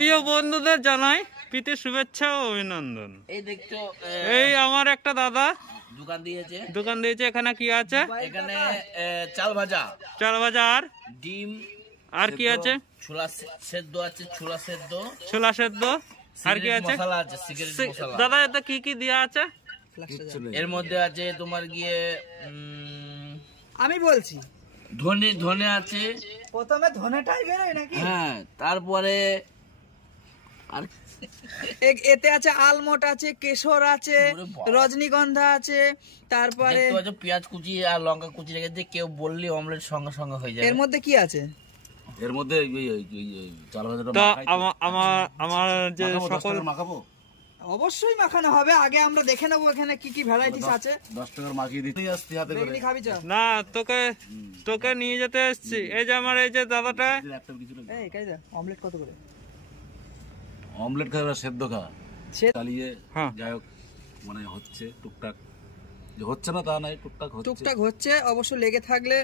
প্রিয় বন্ধুদের জানাই প্রীতি শুভেচ্ছা ও অভিনন্দন। এই দেখছো, এই আমার একটা দাদা দোকান দিয়েছে। এখানে কি আছে? এখানে চাল ভাজা আর ডিম আর কি আছে? ছোলা সেদ্ধ আছে, ছোলা সেদ্ধ আর কি আছে? মশলা আছে, সিগারেট মশলা। দাদা এটা কি কি দেওয়া আছে? এর মধ্যে আছে তোমার গিয়ে আমি বলছি ধনে আছে, প্রথমে ধনেটাই বেরোয় নাকি? হ্যাঁ, তারপরে আর এতে আছে আলমট আছে, কেশর আছে, রজনীগন্ধা আছে, তারপরে পেঁয়াজ কুচি আর লঙ্কা কুচি রেখেছে। কেউ বললে অমলেট সঙ্গে সঙ্গে হয়ে যাবে। এর মধ্যে কি আছে? এর মধ্যে চাল ভাজাটা আমার যে সকল মাখাবো, অবশ্যই মাখানো হবে। আগে আমরা দেখে নেবো এখানে কি কি ভ্যারাইটিস আছে। 10 টাকার মাখিয়ে দিতে আসছি হাতে করে। খাবি চল না, তোকে নিয়ে যেতে এসেছি। এই যে আমার এই যে দাদাটা, এই কাইদা অমলেট কত করে? অমলেট খাবে সেদ্ধ খা চালিয়ে, হ্যাঁ যাই হোক মানে হচ্ছে টুকটাক, যে হচ্ছে না তা নাই, টুকটাক হচ্ছে। অবশ্য লেগে থাকলে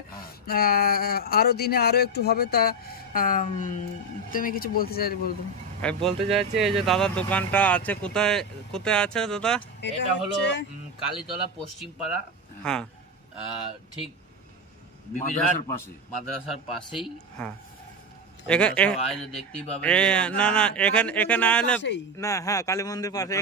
আরো দিনে আরো একটু হবে। তা তুমি কিছু বলতে চাইলে বলবো। আমি বলতে চাইছি এই যে দাদার দোকানটা আছে কোথায় আছে দাদা? এটা হলো কালীতলা পশ্চিম পাড়া, হ্যাঁ ঠিক মাদ্রাসার পাশেই। হ্যাঁ দেখতেই পাবে। না এখানে আসলে না, হ্যাঁ কালী মন্দির পাশে।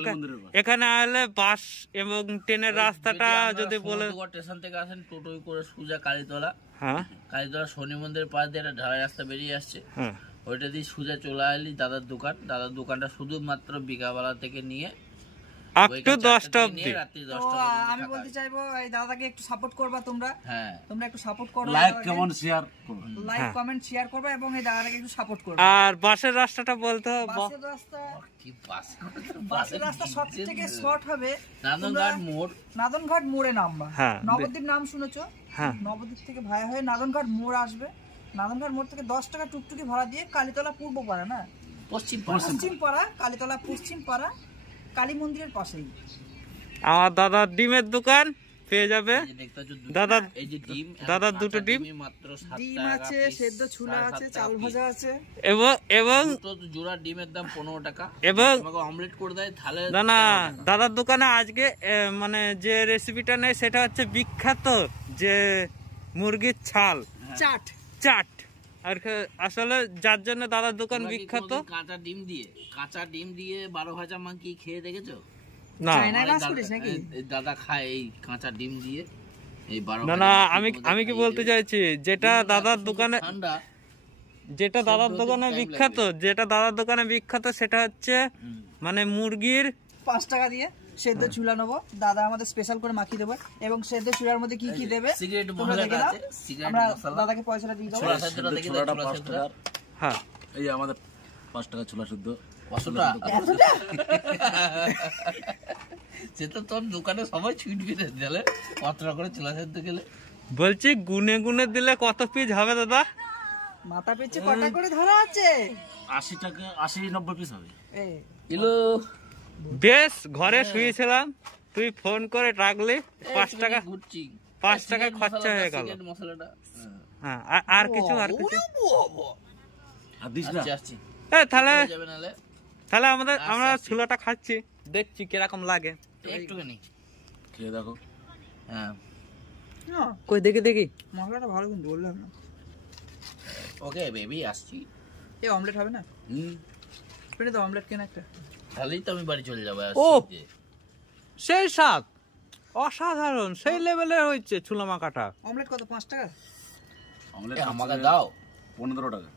এখানে আসলে বাস এবং ট্রেনের রাস্তাটা যদি বলে, স্টেশন থেকে আসেন টোটো করে সোজা কালীতলা, হ্যাঁ কালীতলা শনি মন্দিরের পাশ দিয়ে একটা ঢালাই রাস্তা বেরিয়ে আসছে, হ্যাঁ ওইটা দিয়ে সোজা চলে আসলি দাদার দোকানটা শুধুমাত্র বিকালবেলা থেকে নিয়ে আপ টু 10টা অবধি, রাত্রি 10টা। আমি বলতে চাইবো এই দাদাকে একটু সাপোর্ট করবা তোমরা। হ্যাঁ, তোমরা একটু সাপোর্ট করো, লাইক কমেন্ট শেয়ার করো, লাইক কমেন্ট শেয়ার করবা এবং এই দাদাকে একটু সাপোর্ট করবা। আর বাসের রাস্তাটা বলতে হবে। বাসের রাস্তা সবথেকে শর্ট হবে নাদনঘাট মোড়ে নামবা। হ্যাঁ, নবদ্বীপ নাম শুনেছো? হ্যাঁ, নবদ্বীপ থেকে ভাড়া হয়ে নাদনঘাট মোড় আসবে। নাদনঘাট মোড় থেকে 10 টাকা টুকটুকি ভাড়া দিয়ে কালীতলা পূর্ব পাড়া, না পশ্চিম পাড়া, কালীতলা পশ্চিম পাড়া, কালী মন্দিরের পাশেই আমার দাদার ডিমের দোকান পেয়ে যাবে। দাদার দুটো ডিম আছে, সেদ্ধ ছোলা আছে, চাল ভাজা আছে এবং জোড়া ডিমের দাম 15 টাকা। এবং অমলেট করে দেয় থালে। না দাদার দোকানে আজকে মানে যে রেসিপিটা নেই সেটা হচ্ছে বিখ্যাত যে মুরগির ছাল চাট। আর আসলে যার জন্য দাদার দোকান বিখ্যাত। কাঁচা ডিম দিয়ে 12 ভাজা মাংকি খেয়ে দেখেছো? না দাদা খায় এই কাঁচা ডিম দিয়ে এই 12। না আমি কি বলতে চাইছি, যেটা দাদার দোকানে বিখ্যাত সেটা হচ্ছে মানে মুরগির 5 টাকা দিয়ে সেদ্ধ চুলা নেবো। দাদা আমাদের স্পেশাল করে মাখিয়ে দেবে এবং সেদ্ধ চুলার মধ্যে কি কি দেবে আমরা দাদাকে পয়সাটা দিয়ে দেবো। হ্যাঁ, এই আমাদের 5 টাকা ছোলা শুদ্ধ। সেটা তোর দোকানে সবাই ছুটবি দিলে 5 টাকা করে ছোলা সেদ্ধ গেলে। বলছি গুনে দিলে কত পিস হবে দাদা? মাথা পিছু কটা করে ধরা আছে? 80 টাকা, 80-90 পিস হবে। বেশ, ঘরে শুয়েছিলাম, তুই ফোন করে ডাকলি, 5 টাকা খরচা হয়ে গেল। হ্যাঁ, আর কিছু আর দিস না। তাহলে আমরা ছোলাটা খাচ্ছি, দেখছি কিরকম লাগে, একটুখানি খেয়ে দেখো। হ্যাঁ, কই দেখি মশলাটা ভালো, কিন্তু বললাম না। ওকে বেবি, আসছি। এই অমলেট হবে না? পেনে তো অমলেট কেন একটা, তাহলেই তো আমি বাড়ি চলে যাবো। ও সেই স্বাদ অসাধারণ, সেই লেভেলের হচ্ছে ছোলা মাখাটা। অমলেট কত? 5 টাকা? অমলেট আমাকে দাও 15 টাকা।